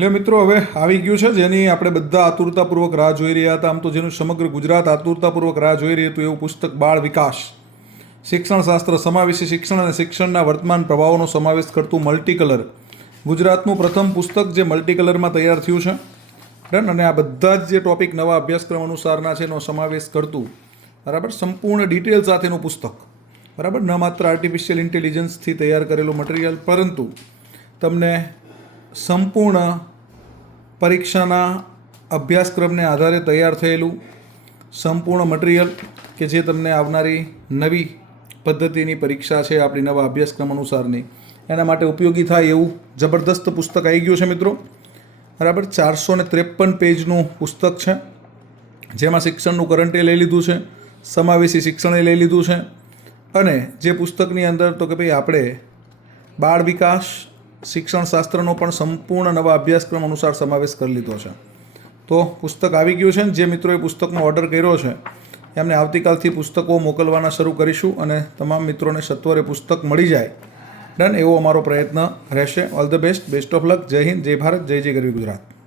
લે મિત્રો, હવે આવી ગયું છે જેની આપણે બધા આતુરતાપૂર્વક રાહ જોઈ રહ્યા હતા. આમ તો જેનું સમગ્ર ગુજરાત આતુરતાપૂર્વક રાહ જોઈ રહ્યું હતું એવું પુસ્તક બાળ વિકાસ, શિક્ષણશાસ્ત્ર, સમાવેશી શિક્ષણ અને શિક્ષણના વર્તમાન પ્રભાવોનો સમાવેશ કરતું મલ્ટી કલર, ગુજરાતનું પ્રથમ પુસ્તક જે મલ્ટી કલરમાં તૈયાર થયું છે. ડન. અને આ બધા જ જે ટોપિક નવા અભ્યાસક્રમ અનુસારના છે એનો સમાવેશ કરતું બરાબર સંપૂર્ણ ડિટેલ સાથેનું પુસ્તક. બરાબર, ન માત્ર આર્ટિફિશિયલ ઇન્ટેલિજન્સથી તૈયાર કરેલું મટીરિયલ, પરંતુ તમને સંપૂર્ણ પરીક્ષાના અભ્યાસક્રમને આધારે તૈયાર થયેલું સંપૂર્ણ મટીરિયલ કે જે તમને આવનારી નવી પદ્ધતિની પરીક્ષા છે આપણી નવા અભ્યાસક્રમ અનુસારની એના માટે ઉપયોગી થાય એવું જબરદસ્ત પુસ્તક આવી ગયું છે મિત્રો. બરાબર, 453 પેજનું પુસ્તક છે જેમાં શિક્ષણનું કરંટે લઈ લીધું છે, સમાવેશી શિક્ષણે લઈ લીધું છે, અને જે પુસ્તકની અંદર તો કે ભાઈ આપણે બાળ વિકાસ શિક્ષણશાસ્ત્રનો પણ સંપૂર્ણ નવા અભ્યાસક્રમ અનુસાર સમાવેશ કરી લીધો છે. તો પુસ્તક આવી ગયું છે. જે મિત્રોએ પુસ્તકનો ઓર્ડર કર્યો છે એમને આવતીકાલથી પુસ્તકો મોકલવાના શરૂ કરીશું અને તમામ મિત્રોને સત્વરે પુસ્તક મળી જાય. ડન. એવો અમારો પ્રયત્ન રહેશે. All the best, best of luck. જય હિન્દ, જય ભારત, જય જય ગરવી ગુજરાત.